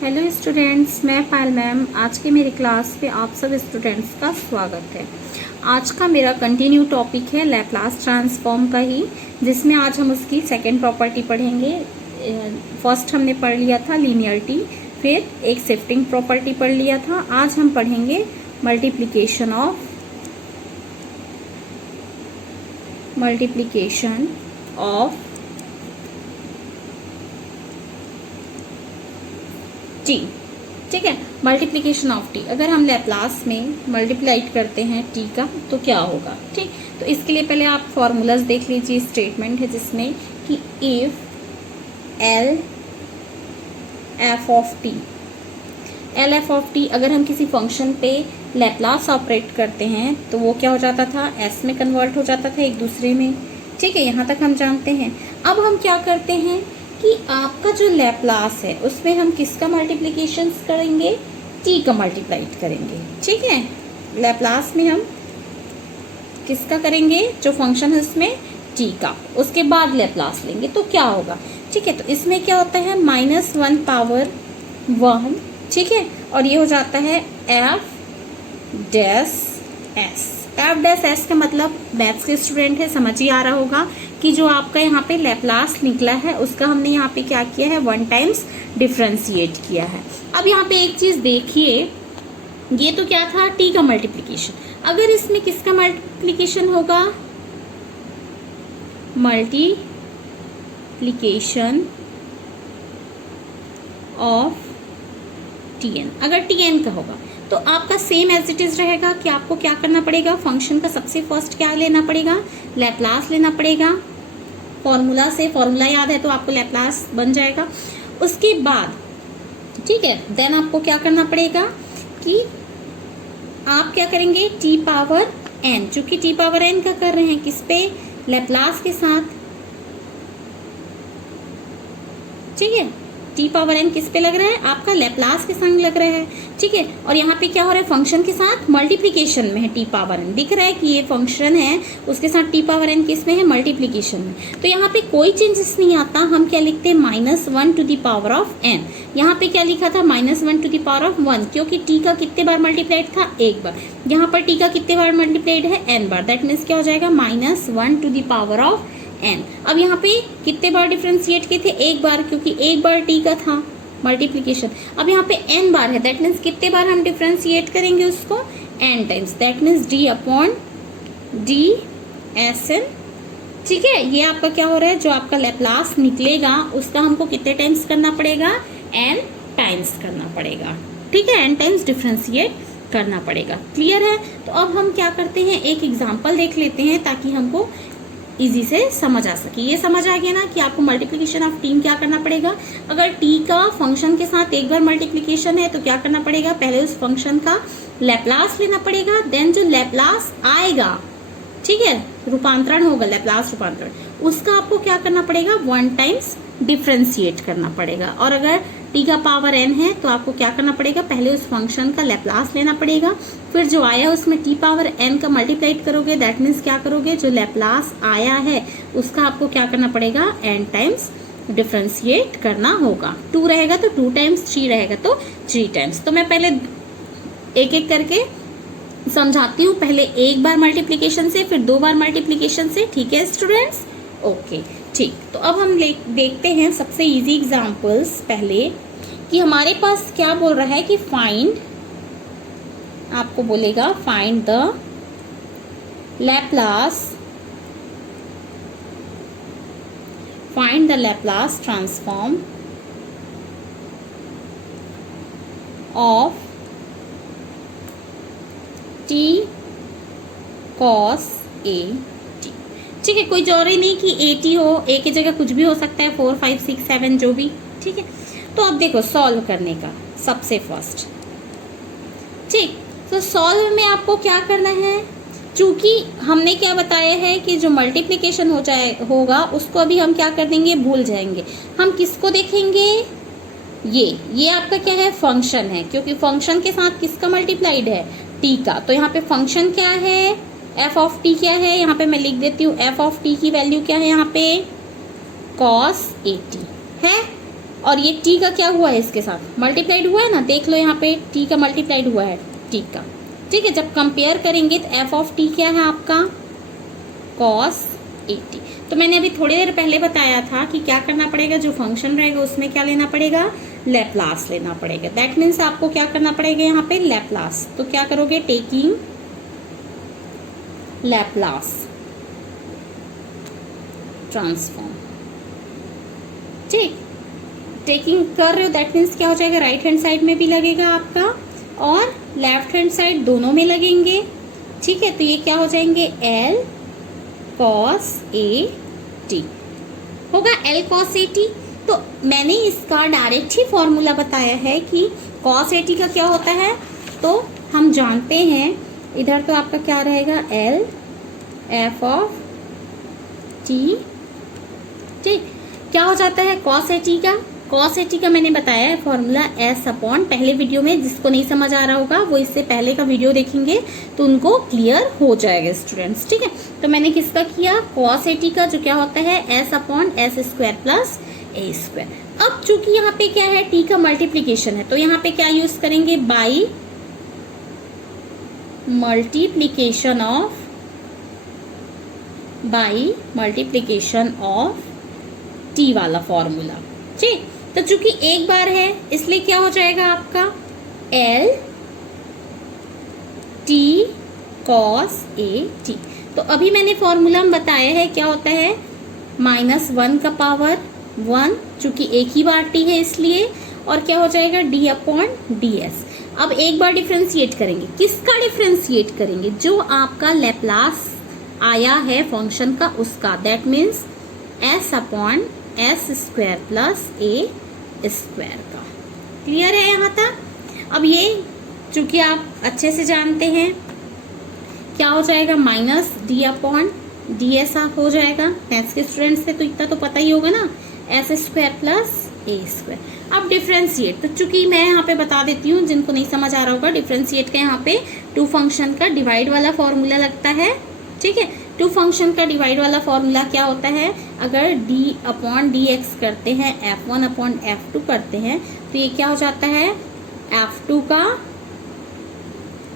Hello students, मैं पायल ma'am. आज के मेरी क्लास पे आप सब स्टूडेंट्स का स्वागत है। आज का मेरा कंटिन्यू टॉपिक है लैप्लास ट्रांसफॉर्म का ही, जिसमें आज हम उसकी सेकंड प्रॉपर्टी पढ़ेंगे। फर्स्ट हमने पढ़ लिया था लीनियरिटी, फिर एक शिफ्टिंग प्रॉपर्टी पढ़ लिया था। आज हम पढ़ेंगे मल्टीप्लिकेशन ऑफ टी। ठीक है, मल्टीप्लिकेशन ऑफ टी। अगर हम लैप्लास में मल्टीप्लाइड करते हैं टी का तो क्या होगा। ठीक, तो इसके लिए पहले आप फॉर्मूलाज देख लीजिए। स्टेटमेंट है जिसमें कि if L F of T अगर हम किसी फंक्शन पे लैप्लास ऑपरेट करते हैं तो वो क्या हो जाता था, एस में कन्वर्ट हो जाता था एक दूसरे में। ठीक है, यहाँ तक हम जानते हैं। अब हम क्या करते हैं कि आपका जो लैप्लास है उसमें हम किसका मल्टीप्लिकेशन करेंगे, टी का मल्टीप्लाइड करेंगे। ठीक है, लैप्लास में हम किसका करेंगे, जो फंक्शन है उसमें टी का, उसके बाद लैप्लास लेंगे तो क्या होगा। ठीक है, तो इसमें क्या होता है -1 पावर 1। ठीक है, और ये हो जाता है एफ डैश एस का मतलब मैथ्स के स्टूडेंट है, समझ ही आ रहा होगा कि जो आपका यहाँ पे लैप्लास निकला है उसका हमने यहाँ पे क्या किया है, 1 टाइम्स डिफ्रेंशिएट किया है। अब यहाँ पे एक चीज देखिए, ये तो क्या था, टी का मल्टीप्लिकेशन। अगर इसमें किसका मल्टीप्लिकेशन होगा, मल्टीप्लिकेशन ऑफ टीएन। अगर टीएन का होगा तो आपका सेम एज इट इज रहेगा कि आपको क्या करना पड़ेगा, फंक्शन का सबसे फर्स्ट क्या लेना पड़ेगा, लैप्लास लेना पड़ेगा। फॉर्मूला याद है तो आपको लैप्लास बन जाएगा। उसके बाद ठीक है, देन आपको क्या करना पड़ेगा कि आप क्या करेंगे, टी पावर एन, चूंकि टी पावर एन का कर रहे हैं किस पे, लैप्लास के साथ। ठीक है, टी पावर एन किस पे लग रहा है, आपका लैप्लास के संग लग रहा है। ठीक है, और यहाँ पे क्या हो रहा है, फंक्शन के साथ मल्टीप्लिकेशन में है टी पावर एन। दिख रहा है कि ये फंक्शन है उसके साथ टी पावर एन किस में है, मल्टीप्लिकेशन में। तो यहाँ पे कोई चेंजेस नहीं आता। हम क्या लिखते हैं, -1 to the power of n. यहाँ पे क्या लिखा था, -1 टू द पावर ऑफ 1, क्योंकि टी का कितने बार मल्टीप्लाइड था, एक बार। यहाँ पर टी का कितने बार मल्टीप्लाइड है, n बार। दैट मीन्स क्या हो जाएगा, -1 to the power of n। अब यहाँ पे कितने बार डिफ्रेंशिएट किए थे, एक बार, क्योंकि एक बार टी का था मल्टीप्लिकेशन। अब यहाँ पे n बार है, दैट मीन्स कितने बार हम डिफ्रेंशिएट करेंगे उसको, n times. That means d/dsn। ठीक है, ये आपका क्या हो रहा है, जो आपका लैप्लास निकलेगा उसका हमको कितने टाइम्स करना पड़ेगा, n टाइम्स करना पड़ेगा। ठीक है, n टाइम्स डिफ्रेंशिएट करना पड़ेगा। क्लियर है। तो अब हम क्या करते हैं, एक एग्जाम्पल देख लेते हैं ताकि हमको इजी से समझ आ सके। ये समझ आ गया ना कि आपको मल्टीप्लिकेशन ऑफ टी क्या करना पड़ेगा। अगर टी का फंक्शन के साथ एक बार मल्टीप्लिकेशन है तो क्या करना पड़ेगा, पहले उस फंक्शन का लैप्लास लेना पड़ेगा। देन जो लैप्लास आएगा, ठीक है, रूपांतरण होगा, लैप्लास रूपांतरण, उसका आपको क्या करना पड़ेगा, 1 टाइम्स डिफ्रेंशिएट करना पड़ेगा। और अगर टी का पावर n है तो आपको क्या करना पड़ेगा, पहले उस फंक्शन का लैप्लास लेना पड़ेगा, फिर जो आया उसमें टी पावर n का मल्टीप्लाइड करोगे। दैट मीन्स क्या करोगे, जो लैप्लास आया है उसका आपको क्या करना पड़ेगा, n टाइम्स डिफ्रेंशिएट करना होगा। 2 रहेगा तो 2 टाइम्स, 3 रहेगा तो 3 टाइम्स। तो मैं पहले एक एक करके समझाती हूँ, पहले एक बार मल्टीप्लिकेशन से, फिर 2 बार मल्टीप्लिकेशन से। ठीक है स्टूडेंट्स, ओके ठीक। तो अब हम देखते हैं सबसे इजी एग्जांपल्स पहले, कि हमारे पास क्या बोल रहा है कि फाइंड, आपको बोलेगा find the Laplace transform of T cos A T. ठीक है, कोई जरूरी नहीं कि ए टी हो, ए की जगह कुछ भी हो सकता है, 4 5 6 7 जो भी। ठीक है, तो अब देखो सॉल्व करने का सबसे फर्स्ट। ठीक, तो सॉल्व में आपको क्या करना है, चूंकि हमने क्या बताया है कि जो मल्टीप्लिकेशन होगा उसको अभी हम क्या कर देंगे, भूल जाएंगे। हम किसको देखेंगे, ये आपका क्या है, फंक्शन है, क्योंकि फंक्शन के साथ किसका मल्टीप्लाइड है, टी का। तो यहाँ पे फंक्शन क्या है, एफ ऑफ टी क्या है, यहाँ पे मैं लिख देती हूँ, एफ ऑफ टी की वैल्यू क्या है यहाँ पे, cos 80 है। और ये टी का क्या हुआ है, इसके साथ मल्टीप्लाइड हुआ है ना, देख लो यहाँ पे टी का मल्टीप्लाइड हुआ है टी का, ठीक है। जब कंपेयर करेंगे तो एफ ऑफ टी क्या है आपका, कॉस ए टी। तो मैंने अभी थोड़ी देर पहले बताया था कि क्या करना पड़ेगा, जो फंक्शन रहेगा उसमें क्या लेना पड़ेगा, लैप्लास लेना पड़ेगा। दैट मीन्स आपको क्या करना पड़ेगा यहाँ पे, लैप्लास। तो क्या करोगे, टेकिंग लैप्लास ट्रांसफॉर्म, ठीक, टेकिंग कर रहे हो, दैट मीन्स क्या हो जाएगा, राइट हैंड साइड में भी लगेगा आपका और लेफ्ट हैंड साइड दोनों में लगेंगे, ठीक है। तो ये क्या हो जाएंगे, एल कॉस ए टी होगा, एल कॉस ए टी। तो मैंने इसका डायरेक्ट ही फॉर्मूला बताया है कि कॉस ए टी का क्या होता है, तो हम जानते हैं इधर तो आपका क्या रहेगा, एल एफ ऑफ टी, ठीक। क्या हो जाता है कॉस ए टी का, कॉस ए टी का मैंने बताया है फॉर्मूला एस अपॉन, पहले वीडियो में, जिसको नहीं समझ आ रहा होगा वो इससे पहले का वीडियो देखेंगे तो उनको क्लियर हो जाएगा स्टूडेंट्स, ठीक है। तो मैंने किसका किया, कॉस ए टी का, जो क्या होता है s upon s square plus a square. अब चूंकि यहाँ पे क्या है, टी का मल्टीप्लीकेशन है, तो यहाँ पे क्या यूज करेंगे, बाई मल्टीप्लीकेशन ऑफ टी वाला फॉर्मूला, ठीक। तो चूंकि एक बार है इसलिए क्या हो जाएगा आपका, L T cos A T. तो अभी मैंने फॉर्मूला में बताया है क्या होता है, -1 का पावर 1, चूंकि एक ही बार टी है इसलिए, और क्या हो जाएगा, डी अपॉन डी एस। अब एक बार डिफ्रेंशिएट करेंगे, किसका डिफ्रेंशिएट करेंगे, जो आपका लैप्लास आया है फंक्शन का उसका, that means S upon s square plus a square का। क्लियर है यहाँ तक। अब ये चूंकि आप अच्छे से जानते हैं क्या हो जाएगा, minus D upon D S हो जाएगा, मैथ्स के स्टूडेंट्स से तो इतना तो पता ही होगा ना, S square plus a square. अब डिफ्रेंशिएट, तो चूंकि मैं यहाँ पे बता देती हूँ जिनको नहीं समझ आ रहा होगा, डिफ्रेंशिएट का यहाँ पे टू फंक्शन का डिवाइड वाला फॉर्मूला लगता है, ठीक है। टू फंक्शन का डिवाइड वाला फॉर्मूला क्या होता है, अगर डी अपॉन डी एक्स करते हैं, f1 अपॉन f2 करते हैं, तो ये क्या हो जाता है, f2 का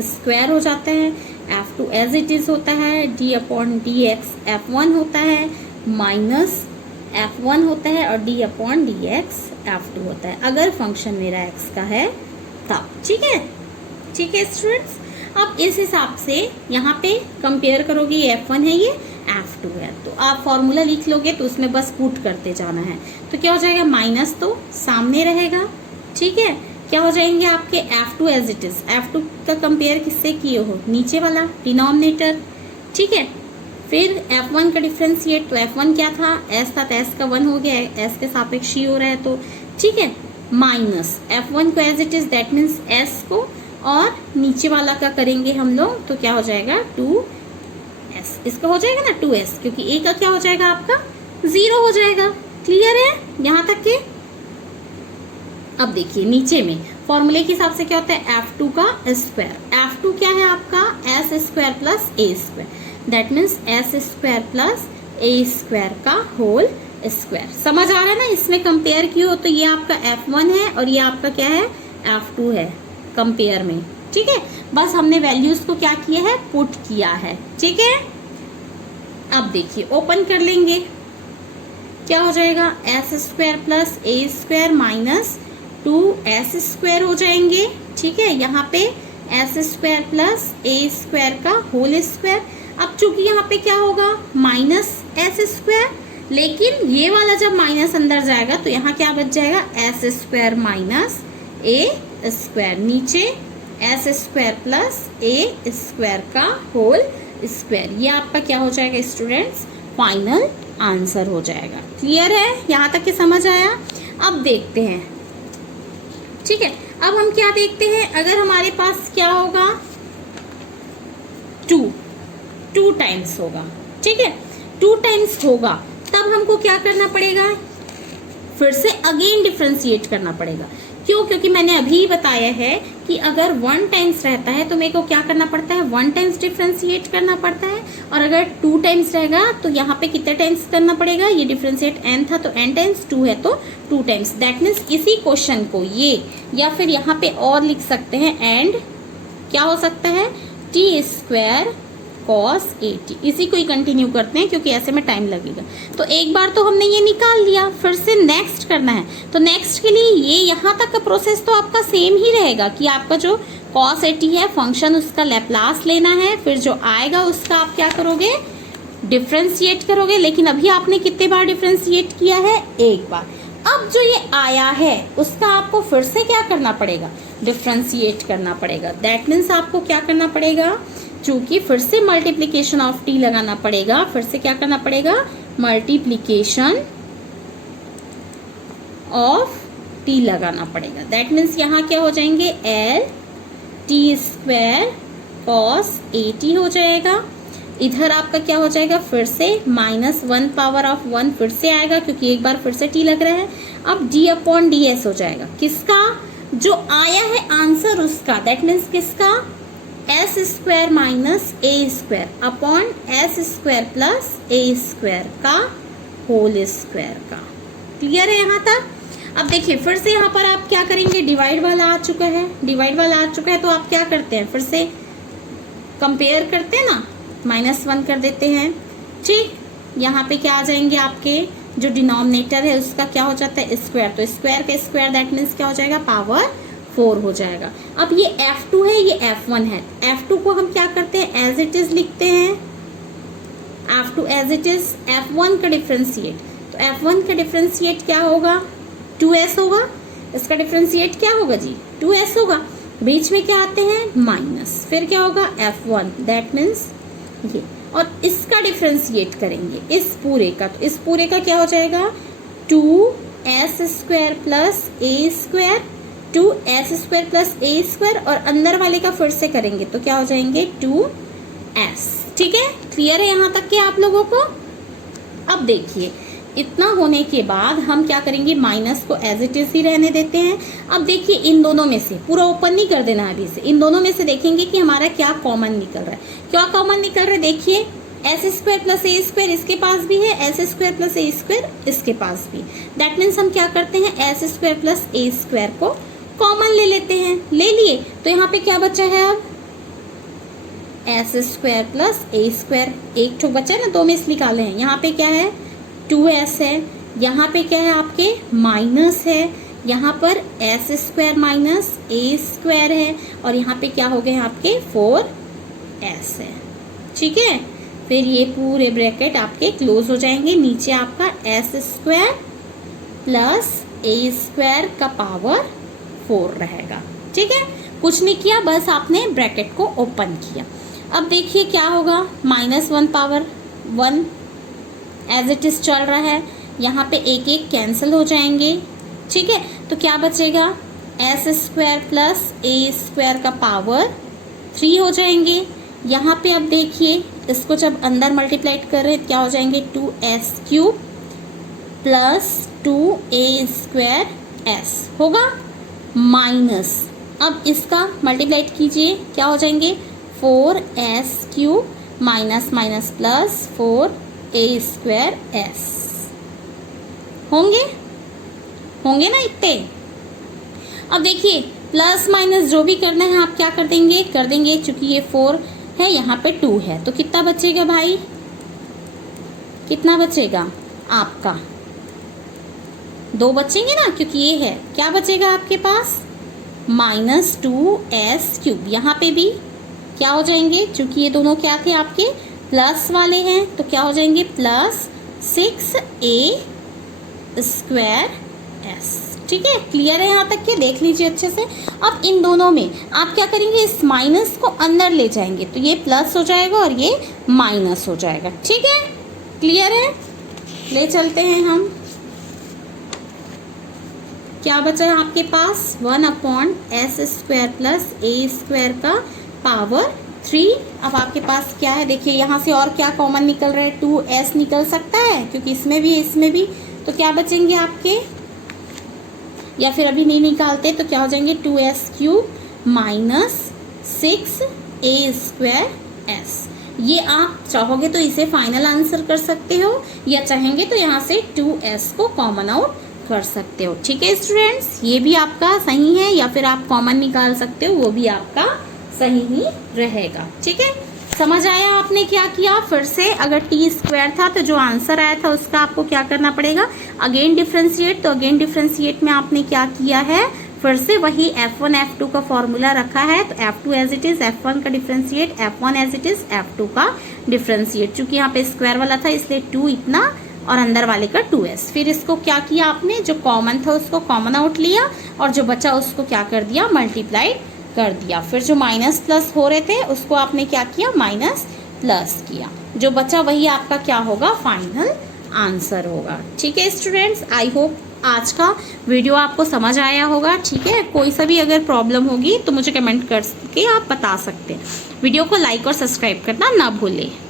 स्क्वायर हो जाता है, f2 एज इट इज होता है, d upon D x f1 होता है, माइनस f1 होता है, और d upon D x f2 होता है, अगर फंक्शन मेरा x का है तब, ठीक है, ठीक है स्टूडेंट्स। अब इस हिसाब से यहाँ पे कंपेयर करोगे, ये f1 है, ये f2 है, तो आप फॉर्मूला लिख लोगे तो उसमें बस पुट करते जाना है। तो क्या हो जाएगा, माइनस तो सामने रहेगा, ठीक है। क्या हो जाएंगे आपके f2 as it is, f2 का कंपेयर किससे किए हो, नीचे वाला डिनोमिनेटर, ठीक है। फिर f1 का डिफ्रेंशिएट, तो f1 क्या था, s था, तो s का 1 हो गया, s के सापेक्ष ही हो रहा है, तो ठीक है, माइनस f1 को as it is, that means s को, और नीचे वाला का करेंगे हम लोग, तो क्या हो जाएगा 2s, इसका हो जाएगा ना 2s, क्योंकि a का क्या हो जाएगा आपका 0 हो जाएगा। क्लियर है यहाँ तक के। अब देखिए नीचे में फॉर्मूले के हिसाब से क्या होता है, f2 का स्क्वायर, f2 क्या है आपका s square plus a square, that means s square plus a square का होल स्क्वायर। समझ आ रहा है ना, इसमें कंपेयर किया हो तो ये आपका f1 है और ये आपका क्या है f2 है कंपेयर में, ठीक है। बस हमने वैल्यूज को क्या किया है, पुट किया है, ठीक है। अब देखिए ओपन कर लेंगे, क्या हो जाएगा, S square plus a square minus 2s square हो जाएंगे, ठीक है। यहाँ पे S square plus a square का होल स्क्वायर। अब चूंकि यहाँ पे क्या होगा, माइनस एस स्क्वायर, लेकिन ये वाला जब माइनस अंदर जाएगा तो यहाँ क्या बच जाएगा, एस स्क्वायर माइनस ए स्क्वायर, नीचे S square plus a square का होल स्क्वायर। ये आपका क्या हो जाएगा स्टूडेंट्स, फाइनल आंसर हो जाएगा। क्लियर है, यहाँ तक के समझ आया। अब देखते हैं, ठीक है। अब हम क्या देखते हैं, अगर हमारे पास क्या होगा, 2 टाइम्स होगा, ठीक है, 2 टाइम्स होगा, तब हमको क्या करना पड़ेगा, फिर से अगेन डिफ्रेंशिएट करना पड़ेगा, क्यों? क्योंकि मैंने अभी बताया है कि अगर 1 टाइम्स रहता है तो मेरे को क्या करना पड़ता है, 1 टाइम्स डिफ्रेंशिएट करना पड़ता है, और अगर 2 टाइम्स रहेगा तो यहाँ पे कितने टाइम्स करना पड़ेगा, ये डिफ्रेंशिएट n था तो n टाइम्स, 2 है तो 2 टाइम्स। दैट मीन्स इसी क्वेश्चन को ये या फिर यहाँ पे और लिख सकते हैं, एंड क्या हो सकता है, t² cos 80। इसी को ही कंटिन्यू करते हैं क्योंकि ऐसे में टाइम लगेगा। तो एक बार तो हमने ये निकाल लिया, फिर से नेक्स्ट करना है। तो नेक्स्ट के लिए ये यहाँ तक का प्रोसेस तो आपका सेम ही रहेगा कि आपका जो cos 80 है फंक्शन, उसका लैप्लास लेना है, फिर जो आएगा उसका आप क्या करोगे, डिफ्रेंशिएट करोगे। लेकिन अभी आपने कितने बार डिफ्रेंशिएट किया है, एक बार। अब जो ये आया है उसका आपको फिर से क्या करना पड़ेगा, डिफ्रेंशिएट करना पड़ेगा। दैट मीन्स आपको क्या करना पड़ेगा, चूंकि फिर से मल्टीप्लीकेशन ऑफ टी लगाना पड़ेगा, फिर से क्या करना पड़ेगा, मल्टीप्लीकेशन ऑफ टी लगाना पड़ेगा। दैट मीन्स यहाँ क्या हो जाएंगे, एल t² cos 80 हो जाएगा। इधर आपका क्या हो जाएगा, फिर से -1 पावर ऑफ 1 फिर से आएगा क्योंकि एक बार फिर से टी लग रहा है। अब d/ds हो जाएगा, किसका, जो आया है आंसर उसका। दैट मीन्स किसका, s² minus a² upon s² plus a² का होल स्क्वायर का। क्लियर है यहाँ तक? अब देखिए फिर से यहाँ पर आप क्या करेंगे, डिवाइड वाला आ चुका है, डिवाइड वाला आ चुका है तो आप क्या करते हैं, फिर से कंपेयर करते हैं ना, -1 कर देते हैं। ठीक, यहाँ पे क्या आ जाएंगे, आपके जो डिनोमिनेटर है उसका क्या हो जाता है, स्क्वायर। तो स्क्वायर का स्क्वायर दैट मीन्स क्या हो जाएगा, पावर 4 हो जाएगा। अब ये f2 है, ये f1 है। f2 को हम क्या करते हैं, एज इट इज लिखते हैं, f2 as it is, f1 का डिफ्रेंशिएट। तो f1 का डिफ्रेंशिएट क्या होगा, 2s होगा। इसका डिफ्रेंशिएट क्या होगा जी, 2s होगा। बीच में क्या आते हैं, माइनस, फिर क्या होगा, f1 दैट मीन्स ये, और इसका डिफ्रेंशिएट करेंगे इस पूरे का, तो इस पूरे का क्या हो जाएगा, 2s² plus a², 2s² plus a², और अंदर वाले का फिर से करेंगे तो क्या हो जाएंगे, 2s। ठीक है, क्लियर है यहाँ तक के आप लोगों को? अब देखिए इतना होने के बाद हम क्या करेंगे, माइनस को एज इट इज ही रहने देते हैं। अब देखिए इन दोनों में से, पूरा ओपन नहीं कर देना अभी से, इन दोनों में से देखेंगे कि हमारा क्या कॉमन निकल रहा है। क्या कॉमन निकल रहा है, देखिए s² प्लस a² इसके पास भी है, s² प्लस a² इसके पास भी। दैट मीन्स हम क्या करते हैं, s² प्लस a² को कॉमन ले लेते हैं। ले लिए तो यहाँ पे क्या बचा है, अब s² प्लस a², एक ठो बचा है ना, 2 में से निकाले हैं। यहाँ पे क्या है, 2s है, यहाँ पे क्या है आपके माइनस है, यहाँ पर s² माइनस a² है, और यहाँ पे क्या हो गए आपके 4s है। ठीक है, फिर ये पूरे ब्रैकेट आपके क्लोज हो जाएंगे। नीचे आपका s² प्लस a² का पावर 4 रहेगा। ठीक है, कुछ नहीं किया, बस आपने ब्रैकेट को ओपन किया। अब देखिए क्या होगा, -1 पावर 1 एज इट इज चल रहा है, यहाँ पे एक एक कैंसिल हो जाएंगे। ठीक है, तो क्या बचेगा, s² प्लस a² का पावर 3 हो जाएंगे। यहाँ पे अब देखिए इसको जब अंदर मल्टीप्लाइड कर रहे हैं क्या हो जाएंगे, 2s³ प्लस 2a² होगा माइनस, अब इसका मल्टीप्लाइड कीजिए क्या हो जाएंगे, 4s³ minus minus plus 4a²s होंगे ना इतने। अब देखिए प्लस माइनस जो भी करना है आप क्या कर देंगे, चूंकि ये 4 है, यहाँ पे 2 है, तो कितना बचेगा भाई, कितना बचेगा आपका, 2 बचेंगे ना, क्योंकि ये है, क्या बचेगा आपके पास, -2s³। यहाँ पे भी क्या हो जाएंगे, चूंकि ये दोनों क्या थे आपके प्लस वाले हैं, तो क्या हो जाएंगे प्लस 6a²s। ठीक है, क्लियर है यहाँ तक के, देख लीजिए अच्छे से। अब इन दोनों में आप क्या करेंगे, इस माइनस को अंदर ले जाएंगे तो ये प्लस हो जाएगा और ये माइनस हो जाएगा। ठीक है, क्लियर है, ले चलते हैं हम। क्या बचा है आपके पास, 1/s² प्लस a² का पावर 3। अब आपके पास क्या है, देखिए यहाँ से और क्या कॉमन निकल रहा है, 2s निकल सकता है क्योंकि इसमें भी तो क्या बचेंगे आपके या फिर अभी नहीं निकालते तो क्या हो जाएंगे 2s³ माइनस 6a²s। ये आप चाहोगे तो इसे फाइनल आंसर कर सकते हो, या चाहेंगे तो यहाँ से 2s को कॉमन आउट कर सकते हो। ठीक है स्टूडेंट्स, ये भी आपका सही है, या फिर आप कॉमन निकाल सकते हो, वो भी आपका सही ही रहेगा। ठीक है, समझ आया आपने क्या किया? फिर से अगर t² था तो जो आंसर आया था उसका आपको क्या करना पड़ेगा, अगेन डिफ्रेंशिएट। तो अगेन डिफ्रेंशिएट में आपने क्या किया है, फिर से वही f1 f2 का फॉर्मूला रखा है। तो f2 as it is f1 का differentiate, f1 as it is f2 का डिफ्रेंशिएट। चूंकि यहाँ पे स्क्वायर वाला था इसलिए 2 इतना और अंदर वाले का 2s। फिर इसको क्या किया आपने, जो कॉमन था उसको कॉमन आउट लिया और जो बचा उसको क्या कर दिया, मल्टीप्लाई कर दिया। फिर जो माइनस प्लस हो रहे थे उसको आपने क्या किया, माइनस प्लस किया। जो बचा वही आपका क्या होगा, फाइनल आंसर होगा। ठीक है स्टूडेंट्स, आई होप आज का वीडियो आपको समझ आया होगा। ठीक है, कोई सा भी अगर प्रॉब्लम होगी तो मुझे कमेंट करके आप बता सकते हैं। वीडियो को लाइक और सब्सक्राइब करना ना भूलें।